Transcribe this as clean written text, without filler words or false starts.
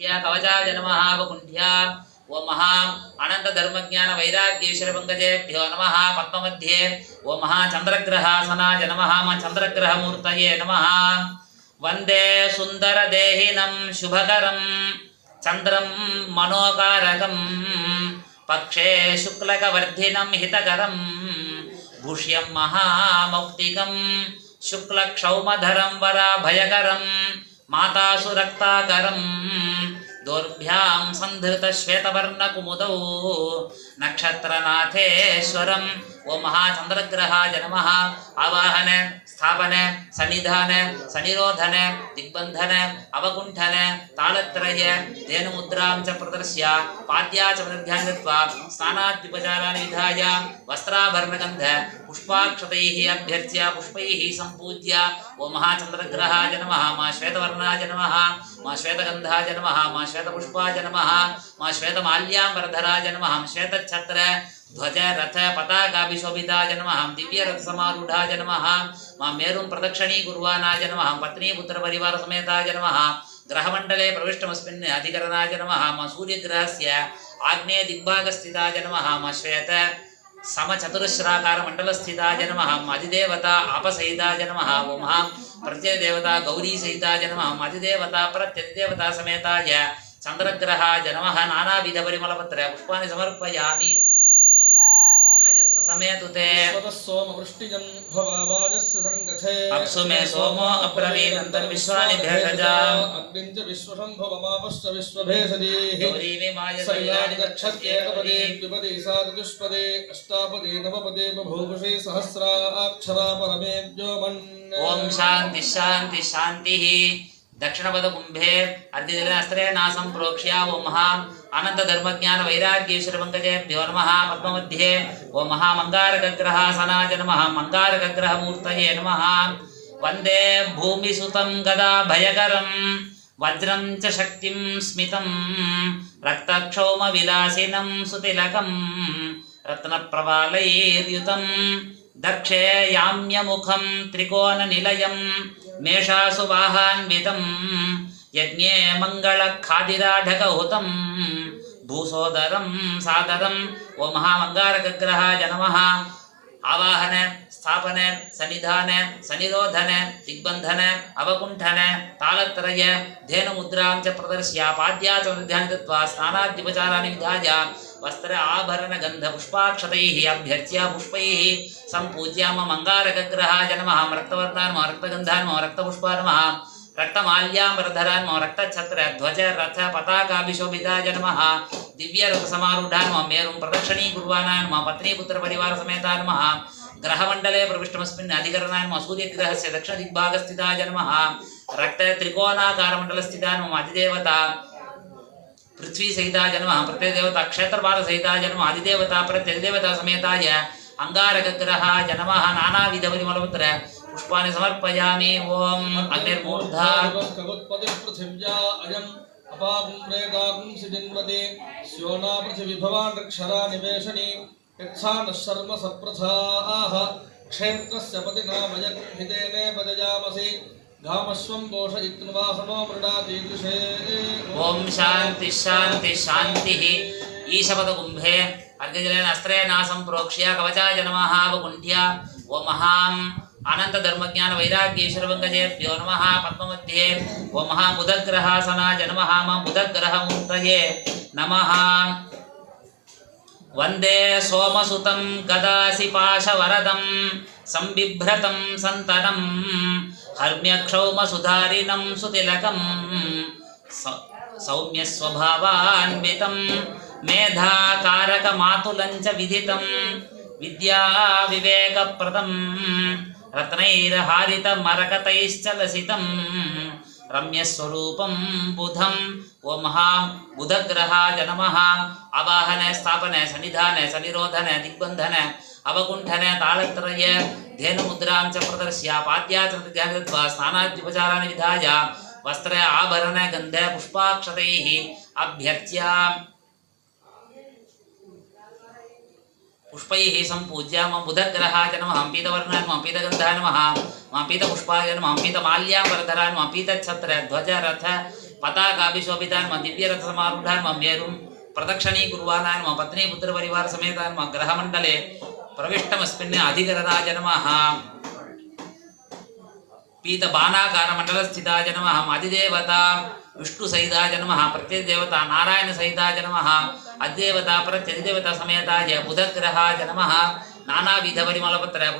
कवचाय नमः वकुण्ठ्या ओम महा अनंत धर्मज्ञान वैराग्येश्वर पंकजेभ्यो नमः पद्ममध्ये ओम महा चंद्रग्रहासनाय नमः मा चंद्रग्रहमूर्तये नमः वंदे सुंदर देहिनं शुभकरं चंद्रं मनोकारकं पक्षे शुक्लकवर्धिनं हितकरं भूष्यं महामौक्तिकं शुक्लक्षौमधरं वराभयकरं मातासुरक्ताकरं दोर्भ्यां सन्धृतश्वेतवर्णकुमुदौ नक्षत्रनाथेश्वरम् ओम महाचंद्रग्रहाय नमः आवाहन स्थापन सन्निधान सनिरोधन दिग्बंधन अवकुंठन तालत्रय धेनुमुद्रां च प्रदर्श्य पाद्या च निर्ध्यान कृत्वा स्नानाद्युपचाराणि विधाय वस्त्राभरणगन्ध पुष्पाक्षतैः अभ्यर्च्य पुष्पैः सम्पूज्य ओम महाचंद्रग्रहाय नमः मा श्वेतवर्णाय नमः मा श्वेतगन्धाय नमः मा श्वेतपुष्पाय नमः मा श्वेतमाल्याम्बरधराय नमः श्वेतच्छत्र ध्वज रथ पताकाभिशोभिताय नमः दिव्य रथ समारूढ़ाय नमः मां मेरुं प्रदक्षिणी कुर्वाणाय नमः पत्नी पुत्र परिवार समेताय नमः ग्रहमण्डले प्रविष्टमस्मिन् अधिकरणाय नमः मां सूर्यग्रहस्य आग्नेय दिग्भागस्थिताय नमः मां श्वेत समचतुरस्राकार मण्डलस्थिताय नमः अधिदेवता आपसहिताय नमः ओम प्रत्यदेवता गौरी सहिताय नमः अधिदेवता प्रत्यदेवता समेताय चंद्रग्रहाय नमः नानाविध परिमलपत्र पुष्पाणि समर्पयामि समेतुते सोमवृष्टिजं भवावाजस्य संगथे अप्सु मे सोमो अप्रवीणन्तं विश्वानि भेषजा अग्निं च विश्वसंभवमापश्च विश्वभेषजीः गौरी मे शैलानि गच्छत्येकपदे द्विपदे साचतुष्पदे अष्टापदे नवपदे बभूषे सहस्राक्षरा परमेभ्यो मन् ओम शांति शांति शांतिः दक्षिणपद कुंभे अर्धिजलस्त्रे नासं प्रोक्ष्य ओम महा अनंत धर्मज्ञान वैराग्येश्वर पंकजेभ्यो नमः पद्ममध्ये ओम महा मंगारकग्रहासनाय नमः मंगारकग्रहमूर्तये नमः वंदे भूमिसुतं गदा भयकरं वज्रं च शक्तिं स्मितं रक्तक्षौमविलासिनं सुतिलकं रत्नप्रवालैर्युतं दक्षे याम्यमुखं त्रिकोणनिलयं मेषासु वाहान्वितं यज्ञे मङ्गलखादिराढकहुतं भूसोदरं सादरं ओम महामङ्गारकग्रहाय नमः आवाहन स्थापन सन्निधान सनिरोधन दिग्बंधन अवकुंठन तालत्रय धेनुमुद्रां च प्रदर्श्य पाद्या च निर्ध्यान कृत्वा स्नानाद्युपचाराणि विधाय वस्त्र आभरण गंध पुष्पाक्षतैः अभ्यर्च्य पुष्पैः सम्पूज्य मम अंगारकग्रहाय नमः रक्तवर्णाय नमः रक्तगन्धाय नमः रक्तपुष्पाय नमः रक्तमाल्याम्बरधराय नमः रक्तछत्र ध्वज रथ पताकाभिशोभिताय नमः दिव्य रथ समारूढ़ाय नमः मेरुं प्रदक्षिणी कुर्वाणाय नमः पत्नी पुत्र परिवार समेताय नमः ग्रहमण्डले प्रविष्टमस्मिन् अधिकरणाय नमः सूर्यग्रहस्य दक्षिण दिग्भागस्थिताय नमः रक्त त्रिकोणाकारमण्डलस्थिताय नमः अधिदेवता पृथ्वी सहिताय नमः प्रत्यदेवता क्षेत्रपाल सहिताय नमः अधिदेवता प्रत्यदेवता समेताय अंगारकग्रहाय नमः नानाविध परिमलपत्र पुष्पाणि समर्पयामि ओम अग्निर्मूर्धा कवत्पतिः पृथिव्या अयम् अपागुं प्रेतागुं सिजन्वते स्योना पृथिविभवान् रक्षरा निवेशनी यत्सानः शर्म सप्रथाः क्षेत्रस्य पतिना वयहितेने पदजामसि घामस्वं पोषयित्वासनो मृडातीदृशे ओम शांति शांति शांतिः ईशपद कुंभे अर्घ्यजलेन अस्त्रेण नासं प्रोक्ष्य कवचाय नमः वकुण्ठ्या ओम महां अनंत धर्मज्ञान वैराग्येश्वर पंकजेभ्यो नमः पद्ममध्ये ओम महा बुधग्रहासनाय नमः मा बुधग्रहमूर्तये नमः वंदे सोमसुतं गदासिपाशवरदं संबिभ्रतं सन्तनं हर्म्यक्षौमसुधारिणं सुतिलकं सौम्यस्वभावान्वितं मेधाकारकमातुलं च विदितं विद्याविवेकप्रदं रत्नैर्हारितमरकतैश्चलसितं रम्यस्वरूपं बुधं ओम महा बुधग्रहाय नमः आवाहन स्थापन सन्निधान सनिरोधन दिग्बंधन अवकुंठन तालत्रय धेनुमुद्रां च प्रदर्श्य पाद्या च निर्ध्यान कृत्वा स्नानाद्युपचाराणि विधाय वस्त्र आभरण गंध पुष्पाक्षतैः अभ्यर्च्य पुष्पैः सम्पूज्य मम बुधग्रहाय नमः पीतवर्णाय नमः पीतगन्धाय नमः पीतपुष्पाय नमः पीतमाल्याम्बरधराय नमः पीतच्छत्र ध्वज रथ पताकाभिशोभितान् मम दिव्यरथसमारूढान् मम मेरुं प्रदक्षिणीकुर्वाणान् मम पत्नी पुत्रपरिवार समेतान् मम ग्रहमण्डले प्रविष्टमस्मिन् अधिकरराज नमः पीतबाणाकारमण्डलस्थिताय नमः अधिदेवता विष्णुसहिताय नमः प्रत्यदेवता नारायणसहिताय नमः अद्देवता प्रत्यधिदेवता समेताय बुधग्रहाय नमः नानाविधपरिमलपत्र